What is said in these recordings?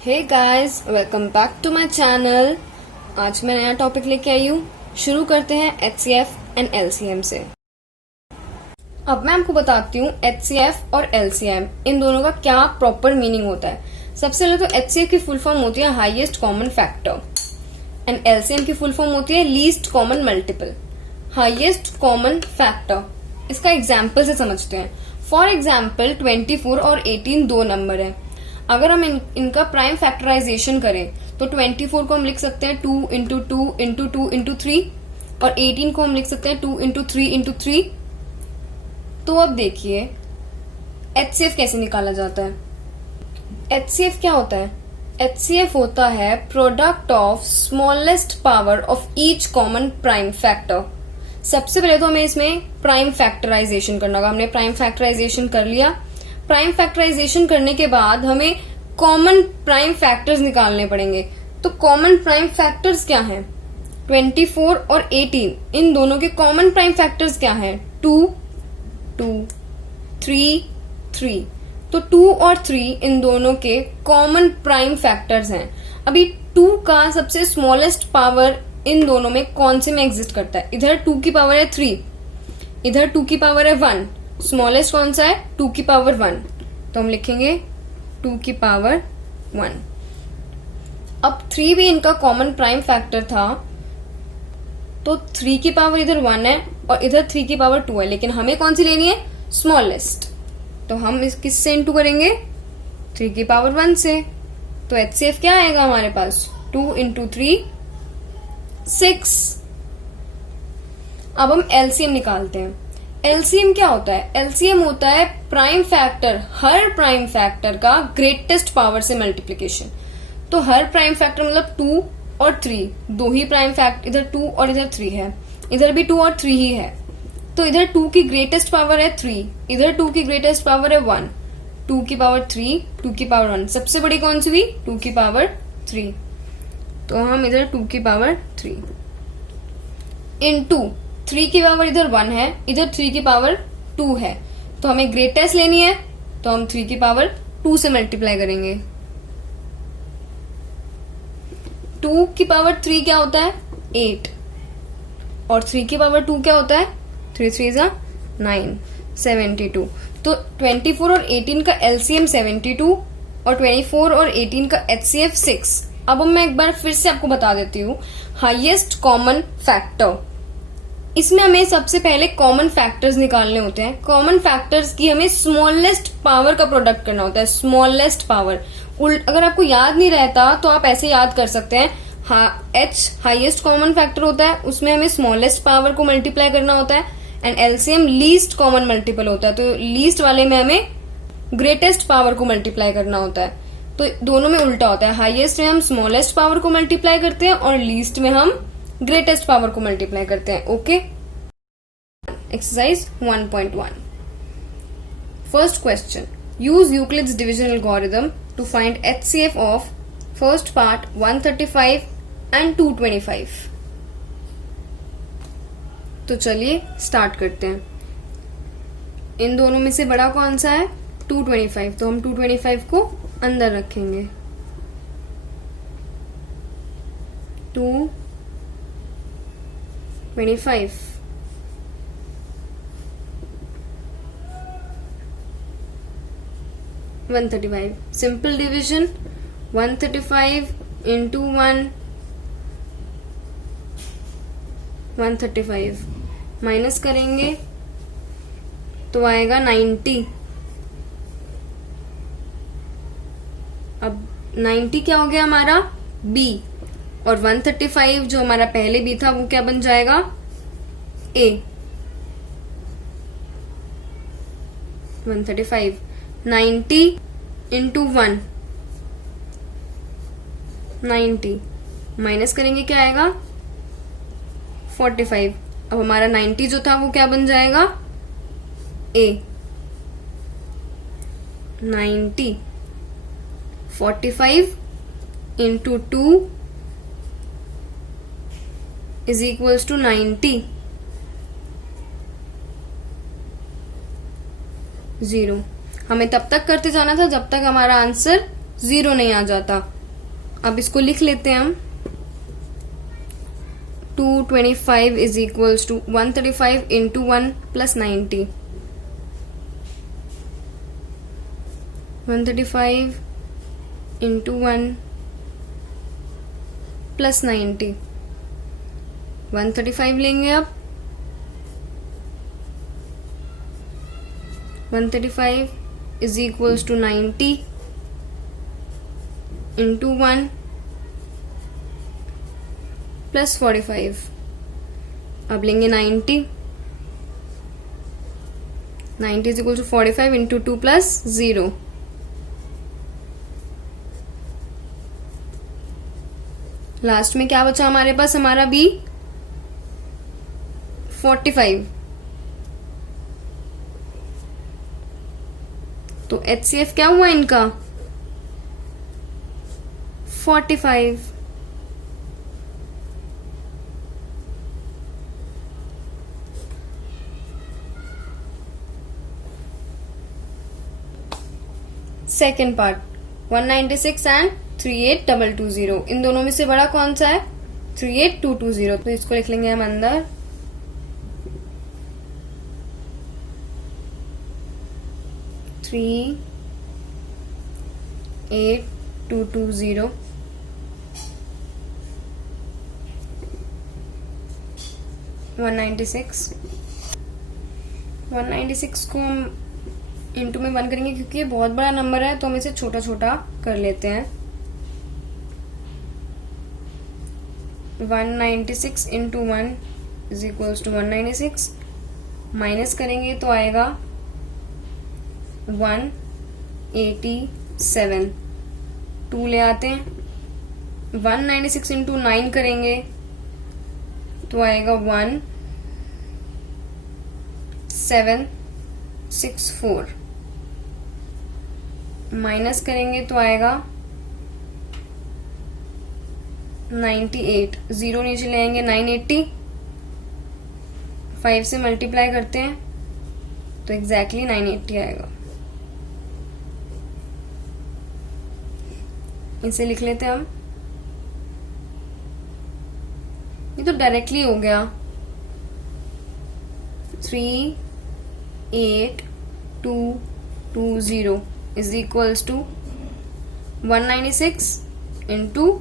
Hey guys, welcome back to my channel. आज मैं नया टॉपिक लेके आई हूँ। शुरू करते हैं HCF एंड LCM से। अब मैं आपको बताती हूँ HCF और LCM इन दोनों का क्या प्रॉपर मीनिंग होता है। सबसे पहले तो HCF की फुल फॉर्म होती है highest common factor and LCM की फुल फॉर्म होती है least common multiple. Highest common factor, इसका एग्जाम्पल से समझते हैं। फॉर एग्जाम्पल 24 और 18 दो नंबर है। अगर हम इनका प्राइम फैक्टराइजेशन करें तो 24 को हम लिख सकते हैं 2 इंटू 2 इंटू 2 इंटू 3 और 18 को हम लिख सकते हैं 2 इंटू 3 इंटू 3। तो अब देखिए HCF कैसे निकाला जाता है। HCF क्या होता है? HCF होता है product of smallest power of each common prime factor. सबसे पहले तो हमें इसमें प्राइम फैक्टराइजेशन करना होगा। हमने प्राइम फैक्टराइजेशन कर लिया। प्राइम फैक्टराइजेशन करने के बाद हमें कॉमन प्राइम फैक्टर्स निकालने पड़ेंगे। तो कॉमन प्राइम फैक्टर्स क्या हैं? 24 और 18 इन दोनों के कॉमन प्राइम फैक्टर्स क्या हैं? 2 2 3 3। तो 2 और 3 इन दोनों के कॉमन प्राइम फैक्टर्स हैं। अभी 2 का सबसे स्मॉलेस्ट पावर इन दोनों में कौन से में एग्जिस्ट करता है? इधर 2 की पावर है 3, इधर 2 की पावर है 1। स्मॉलेस्ट कौन सा है? 2 की पावर 1। तो हम लिखेंगे 2 की पावर 1। अब 3 भी इनका कॉमन प्राइम फैक्टर था, तो 3 की पावर इधर 1 है और इधर 3 की पावर 2 है, लेकिन हमें कौन सी लेनी है? स्मॉलेस्ट। तो हम इस किससे इंटू करेंगे? 3 की पावर 1 से। तो HCF क्या आएगा हमारे पास? 2 इंटू 3 6। अब हम LCM निकालते हैं। LCM क्या होता है? LCM होता है प्राइम फैक्टर, हर प्राइम फैक्टर का ग्रेटेस्ट पावर से मल्टीप्लीकेशन। तो हर प्राइम फैक्टर मतलब 2 और 3, दो ही प्राइम फैक्टर, इधर 2 और इधर 3 है, इधर भी 2 और 3 ही है। तो इधर 2 की ग्रेटेस्ट पावर है 3, इधर 2 की ग्रेटेस्ट पावर है 1। 2 की पावर 3, 2 की पावर 1, सबसे बड़ी कौन सी हुई? 2 की पावर 3। तो हम इधर 2 की पावर 3 इंटू 3 की पावर इधर 1 है, इधर 3 की पावर 2 है। तो हमें ग्रेटेस्ट लेनी है, तो हम 3 की पावर 2 से मल्टीप्लाई करेंगे। 2 की पावर 3 क्या होता है? 8 और 3 की पावर 2 क्या होता है? 3 3 जा 9, 72। तो 24 और 18 का LCM 72 और 24 और 18 का HCF 6। अब मैं एक बार फिर से आपको बता देती हूँ। हाईएस्ट कॉमन फैक्टर, इसमें हमें सबसे पहले कॉमन फैक्टर्स निकालने होते हैं। कॉमन फैक्टर्स की हमें स्मॉलेस्ट पावर का प्रोडक्ट करना होता है। स्मॉलेस्ट पावर अगर आपको याद नहीं रहता तो आप ऐसे याद कर सकते हैं। H हाईएस्ट कॉमन फैक्टर होता है, उसमें हमें स्मॉलेस्ट पावर को मल्टीप्लाई करना होता है। And LCM least common multiple होता है, तो लीस्ट वाले में हमें ग्रेटेस्ट पावर को मल्टीप्लाई करना होता है। तो दोनों में उल्टा होता है। हाईएस्ट में हम स्मॉलेस्ट पावर को मल्टीप्लाई करते हैं और लीस्ट में हम ग्रेटेस्ट पावर को मल्टीप्लाई करते हैं। Okay, exercise 1.1। First question, use Euclid's division algorithm to find HCF of first part 135 and 225। तो चलिए स्टार्ट करते हैं। इन दोनों में से बड़ा कौन सा है? 225। तो हम 225 को अंदर रखेंगे। 225 135। सिंपल डिविजन 135 इंटू 135 माइनस करेंगे तो आएगा 90। अब 90 क्या हो गया हमारा? B। और 135 जो हमारा पहले B था वो क्या बन जाएगा? A। 135 90 इंटू 1 90 माइनस करेंगे क्या आएगा? 45। अब हमारा 90 जो था वो क्या बन जाएगा? A। 90 45 into 2 is equals to 90। 0। हमें तब तक करते जाना था जब तक हमारा आंसर जीरो नहीं आ जाता। अब इसको लिख लेते हैं हम। 225 is equals to 135 into 1 plus 90। 135 into 1 plus 90। 135 लेंगे अब। 135 is equals to 90 into 1 plus 45। अब लेंगे 90। 90 is equal to 45 into 2 plus 0। Last में क्या बचा हमारे पास? हमारा बी 45। तो HCF क्या हुआ इनका? 45। Second part, 196 and 38220। इन दोनों में से बड़ा कौन सा है? 38220। तो इसको लिख लेंगे हम अंदर। थ्री 8220 196 को हम इंटू में 1 करेंगे क्योंकि ये बहुत बड़ा नंबर है, तो हम इसे छोटा छोटा कर लेते हैं। 196 into 1 is equals to 196। Minus करेंगे तो आएगा 187। 2 ले आते हैं। 196 इंटू 9 करेंगे तो आएगा 1764। माइनस करेंगे तो आएगा 98। 0 नीचे ले आएंगे 980। 5 से मल्टीप्लाई करते हैं तो एग्जैक्टली 980 आएगा। इसे लिख लेते हैं हम। ये तो डायरेक्टली हो गया। 38220 is equals to 196 into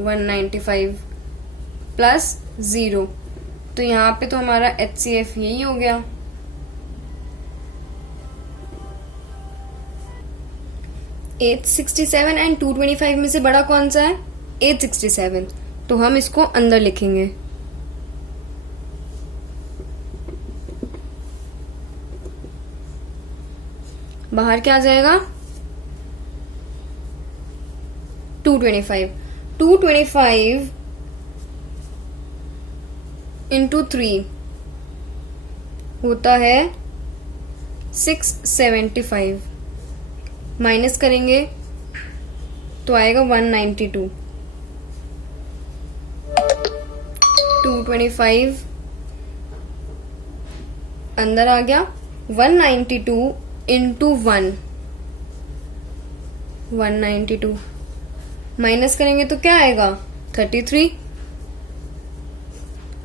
195 plus 0। तो यहाँ पे तो हमारा HCF यही हो गया। $867 एंड 225 में से बड़ा कौन सा है? 867। तो हम इसको अंदर लिखेंगे। बाहर क्या आ जाएगा? 225। 225 इंटू 3 होता है 675। माइनस करेंगे तो आएगा 192। 225 अंदर आ गया। 192 इंटू 1 192। माइनस करेंगे तो क्या आएगा? 33।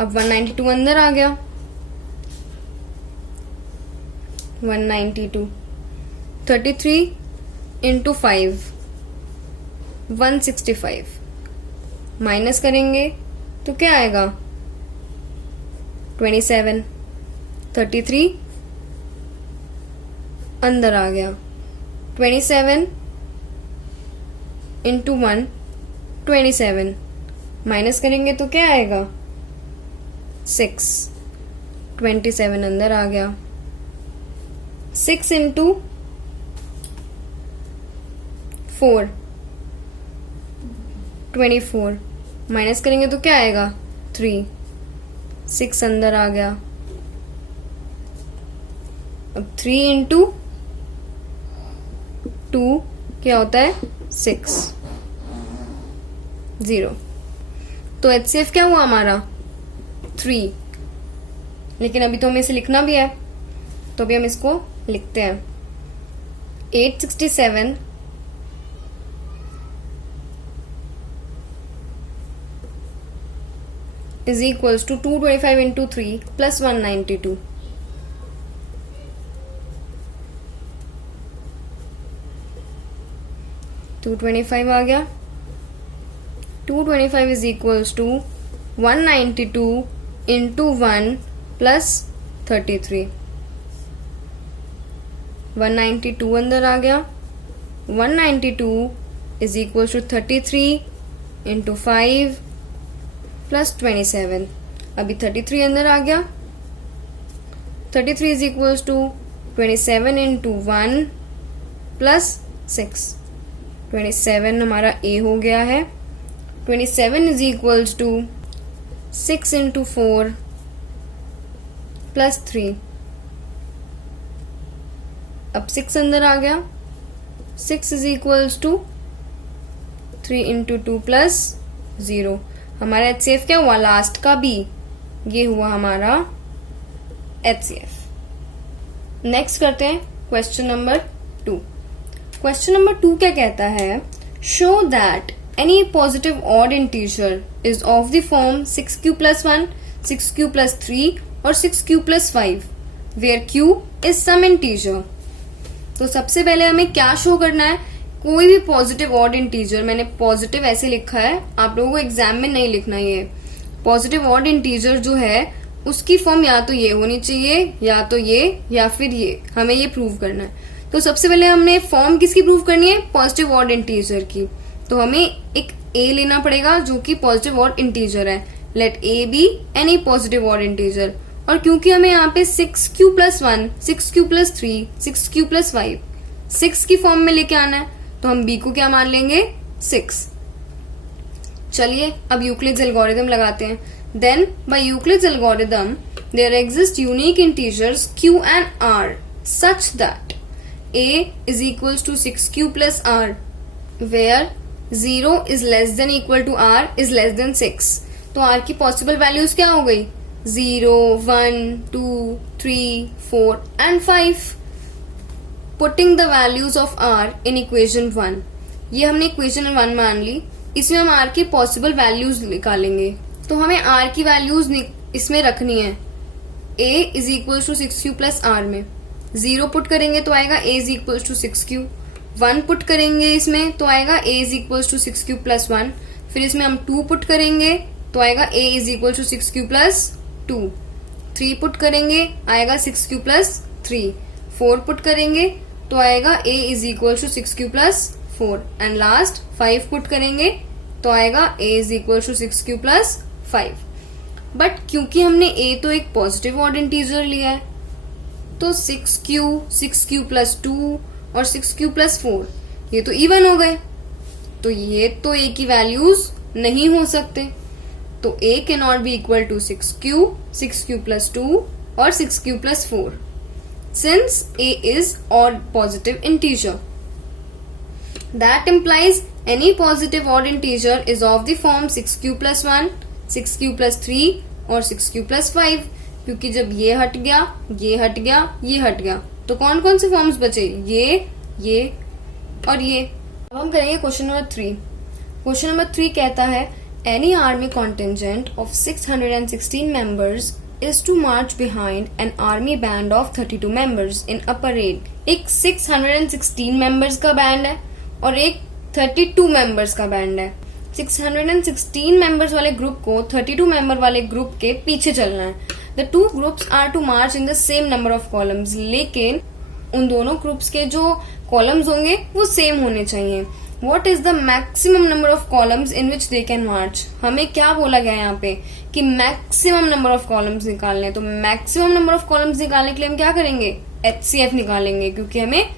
अब 192 अंदर आ गया। 192 33 इंटू 5 165। माइनस करेंगे तो क्या आएगा? 27। 33 अंदर आ गया। 27 इंटू 1 27। माइनस करेंगे तो क्या आएगा? 6। 27 अंदर आ गया। 6 इंटू 4 24। माइनस करेंगे तो क्या आएगा? 3। 6 अंदर आ गया। अब 3 इंटू 2 क्या होता है? 6। 0। तो HCF क्या हुआ हमारा? 3। लेकिन अभी तो हमें इसे लिखना भी है, तो अभी हम इसको लिखते हैं। 867 is equals to 225 into 3 plus 192. 225 आ गया. 225 is equals to 192 into 1 plus 33. 192 अंदर आ गया. 192 is equals to 33 into 5 plus 27. अभी 33 अंदर आ गया. 33 is equals to 27 into 1 plus 6. 27 हमारा A हो गया है. 27 is equals to 6 into 4 plus 3. अब 6 अंदर आ गया. 6 is equals to 3 into 2 plus 0. हमारा HCF क्या हुआ? लास्ट का B. ये हुआ हमारा HCF. नेक्स्ट करते हैं क्वेश्चन नंबर 2. क्वेश्चन नंबर 2 क्या कहता है? Show that any positive odd integer is of the form 6q plus 1, 6q plus 3 और 6q plus 5 where q is some integer. तो सबसे पहले हमें क्या शो करना है? कोई भी पॉजिटिव ऑड इंटीजर, मैंने पॉजिटिव ऐसे लिखा है, आप लोगों को एग्जाम में नहीं लिखना. ये पॉजिटिव ऑड इंटीजर जो है उसकी फॉर्म या तो ये होनी चाहिए या तो ये या फिर ये. हमें ये प्रूव करना है. तो सबसे पहले हमने फॉर्म किसकी प्रूव करनी है? पॉजिटिव ऑड इंटीजर की. तो हमें एक a लेना पड़ेगा जो कि पॉजिटिव ऑड इंटीजर है. Let a be any positive odd integer. और क्योंकि हमें यहाँ पे 6q plus 1, 6q plus 3, 6q plus 5 6 की फॉर्म में लेके आना है, तो हम b को क्या मान लेंगे? 6. चलिए अब यूक्लिड्स एल्गोरिथम लगाते हैं. Then by Euclid's algorithm there exist unique integers q and r such that a is equals to 6q plus r where 0 is less than equal to r is less than 6. तो r की possible values क्या हो गई? 0, 1, 2, 3, 4 and 5. Putting the values of r in equation 1. ये हमने equation 1 मान ली. इसमें हम r की पॉसिबल वैल्यूज निकालेंगे. तो हमें r की वैल्यूज इसमें रखनी है. a is equals to 6q plus r में 0 पुट करेंगे तो आएगा a is equals to 6q. 1 put करेंगे इसमें तो आएगा a is equals to 6q plus 1. फिर इसमें हम 2 पुट करेंगे तो आएगा a is equals to 6q plus 2. 3 put करेंगे आएगा 6q plus 3. 4 पुट करेंगे तो आएगा a is equals to 6q plus 4. And last 5 put करेंगे तो आएगा a is equals to 6q plus 5. But क्योंकि हमने a तो एक पॉजिटिव ऑड इंटीजर लिया है, तो 6q plus 2 और 6q plus 4 ये तो इवन हो गए. तो ये तो a की वैल्यूज नहीं हो सकते. तो a cannot be equal to 6q plus 2 और 6q plus 4 since a is odd positive integer. That implies any positive odd integer is of the form 6q plus 1, 6q plus 3 और 6q plus 5. क्योंकि जब ये हट गया, ये हट गया, ये हट गया, तो कौन कौन से फॉर्म्स बचे? ये और ये. अब हम करेंगे क्वेश्चन नंबर 3. क्वेश्चन नंबर 3 कहता है any army contingent of 616 members is to march behind an army band of 32 members in a parade. एक 616 members का बैंड है और एक 32 members का बैंड है. 616 members वाले ग्रुप को 32 member वाले ग्रुप के पीछे चलना है. The two groups are to march in the same number of columns. लेकिन उन दोनों ग्रुप्स के जो कॉलम्स होंगे वो सेम होने चाहिए. What is the maximum number of columns in which they can march? हमें क्या बोला गया है यहाँ पे कि maximum number of columns निकालने हैं. तो maximum number of columns निकालने के लिए हम क्या करेंगे? HCF निकालेंगे, क्योंकि हमें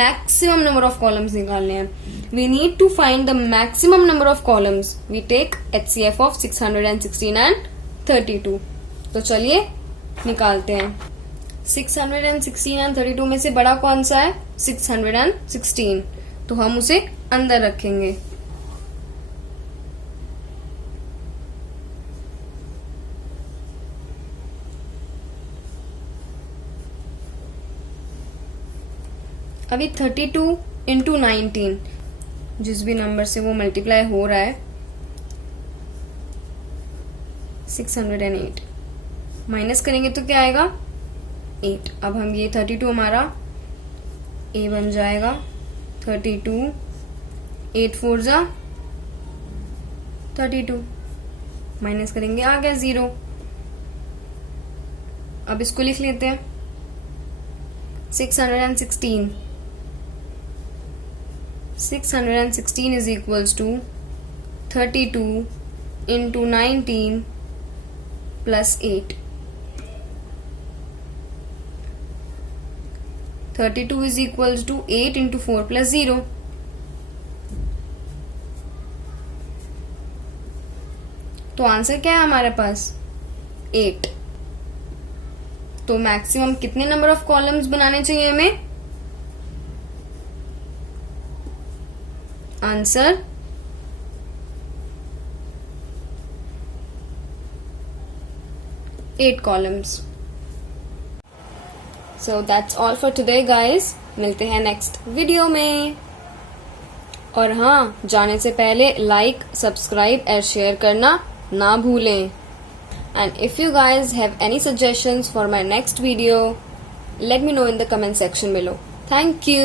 maximum number of columns निकालने हैं. We need to find the maximum number of columns. We take HCF of 616 and 32. तो चलिए निकालते हैं. 616 and 32 में से बड़ा कौन सा है? 616. तो हम उसे अंदर रखेंगे. अभी 32 इंटू 19 जिस भी नंबर से वो मल्टीप्लाई हो रहा है 608 माइनस करेंगे तो क्या आएगा 8। अब हम ये 32 हमारा ए बन जाएगा 32, 8 4 जा 32, माइनस करेंगे आ गया 0। अब इसको लिख लेते हैं 616 is equals to 32 into 19 plus 8. 32 is equals to 8 into 4 plus 0. तो आंसर क्या है हमारे पास 8। तो मैक्सिमम कितने नंबर ऑफ कॉलम्स बनाने चाहिए हमें? Answer 8 columns. So that's all for today guys. मिलते हैं नेक्स्ट वीडियो में। और हाँ, जाने से पहले लाइक, सब्सक्राइब और शेयर करना ना भूलें। And if you guys have any suggestions for my next video, let me know in the comment section below. Thank you.